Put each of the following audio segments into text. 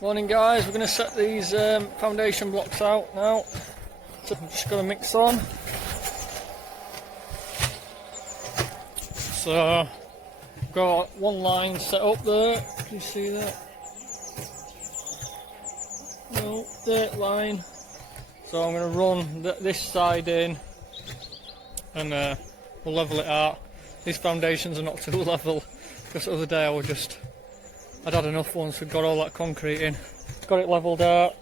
Morning guys, we're going to set these foundation blocks out now. So I'm just going to mix on. So I've got one line set up there, can you see that? No, that line. So I'm going to run this side in and we'll level it out. These foundations are not too level because the other day I'd had enough once we got all that concrete in. Got it levelled out,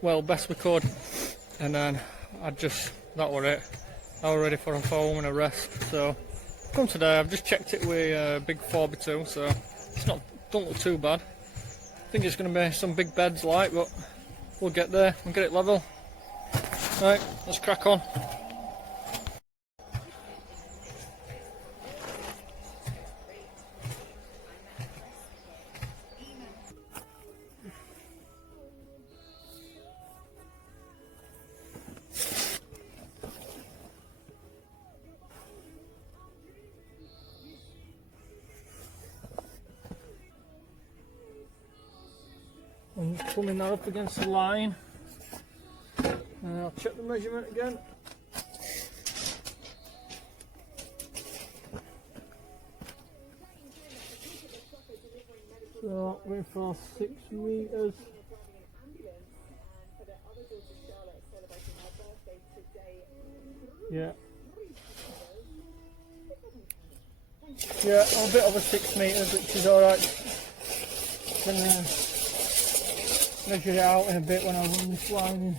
well, best we could, and then that were it. I was ready for a foam and a rest. So come today, I've just checked it with a big 4x2, so it's don't look too bad. I think it's going to be some big beds like, but we'll get there and get it level. Right, let's crack on. I'm just pulling that up against the line. And I'll check the measurement again. So we're for 6 meters. Yeah. Yeah, I'm a bit over 6 meters, which is alright. Measure it out in a bit when I run this line in.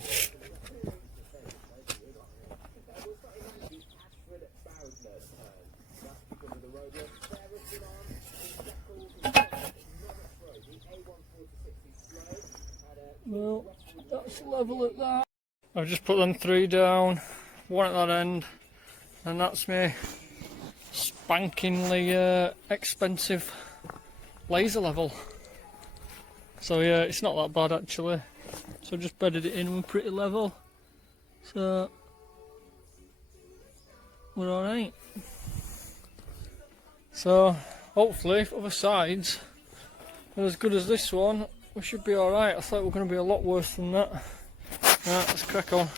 Well, that's level at that. I've just put them 3 down, one at that end, and that's me spankingly expensive laser level. So yeah, it's not that bad actually. So I've just bedded it in and we're pretty level. So we're alright. So hopefully if other sides are as good as this one, we should be alright. I thought we were going to be a lot worse than that. Right, let's crack on.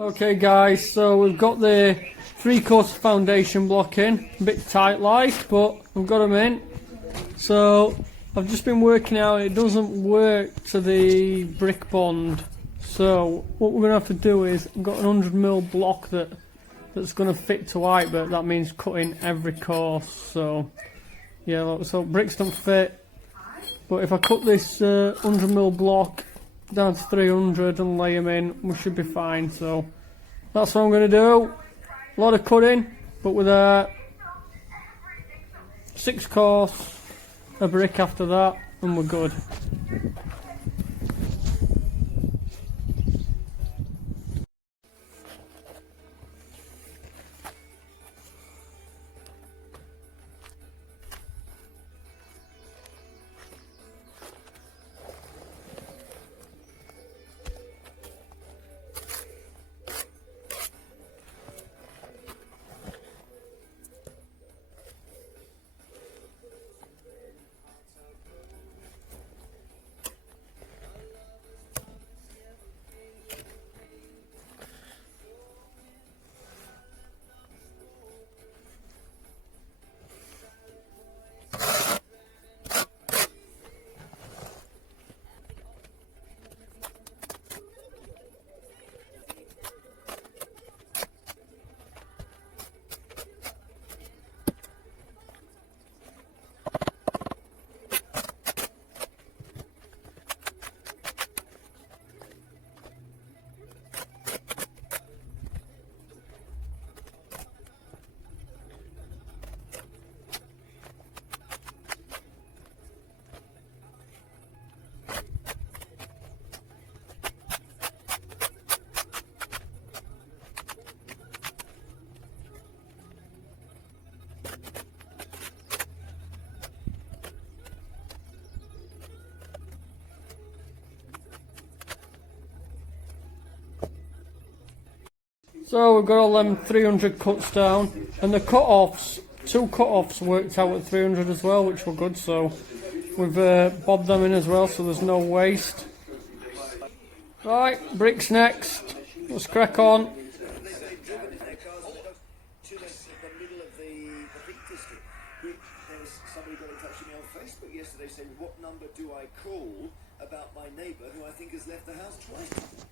Okay guys, so we've got the 3/4 foundation block in, a bit tight like, but we've got them in. So I've just been working out, it doesn't work to the brick bond. So what we're going to have to do is, I've got an 100mm block that's going to fit to height, but that means cutting every course. So yeah, look, so bricks don't fit, but if I cut this 100mm block down to 300 and lay them in, we should be fine. So that's what I'm going to do. A lot of cutting, but with a 6 course, a brick after that, and we're good. So we've got all them 300 cuts down, and the cut-offs, 2 cut-offs worked out at 300 as well, which were good, so we've bobbed them in as well, so there's no waste. Right, bricks next, let's crack on. Somebody got in touch with me on Facebook yesterday saying, what number do I call about my neighbour who I think has left the house twice?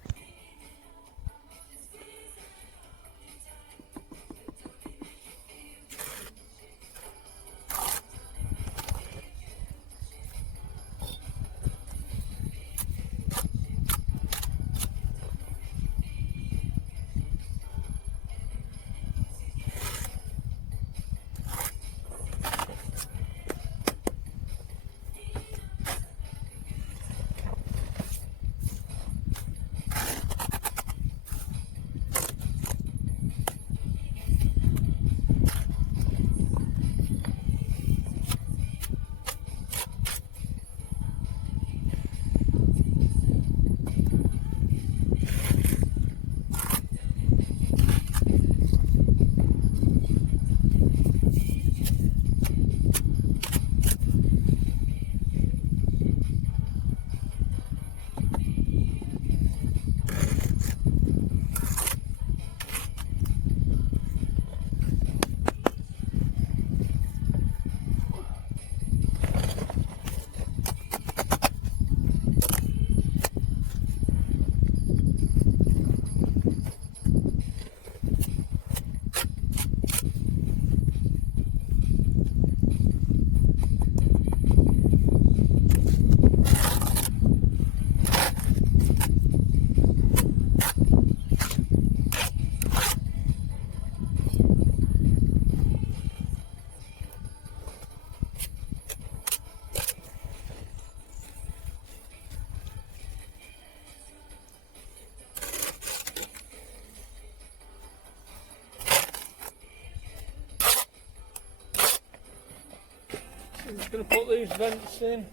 I'm just going to put these vents in.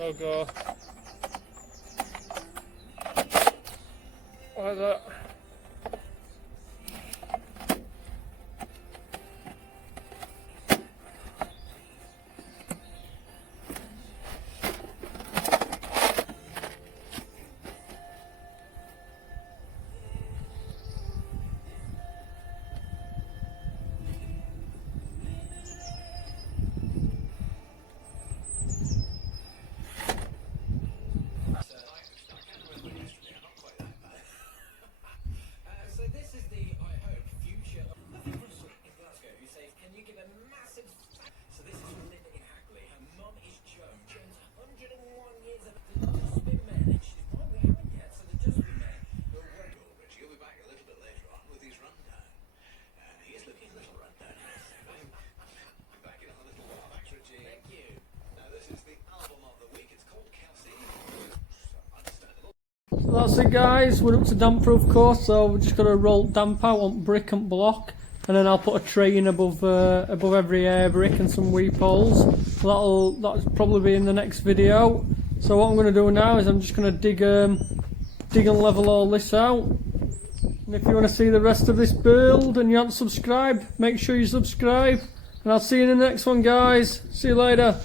Oh god. Like that. that's it guys, we're up to damp proof course, so we're just going to roll damp out on brick and block, and then I'll put a tray in above every air brick and some weep holes. So that'll probably be in the next video. So what I'm going to do now is I'm just going to dig and level all this out. And if you want to see the rest of this build and you haven't subscribed, make sure you subscribe, and I'll see you in the next one guys. See you later.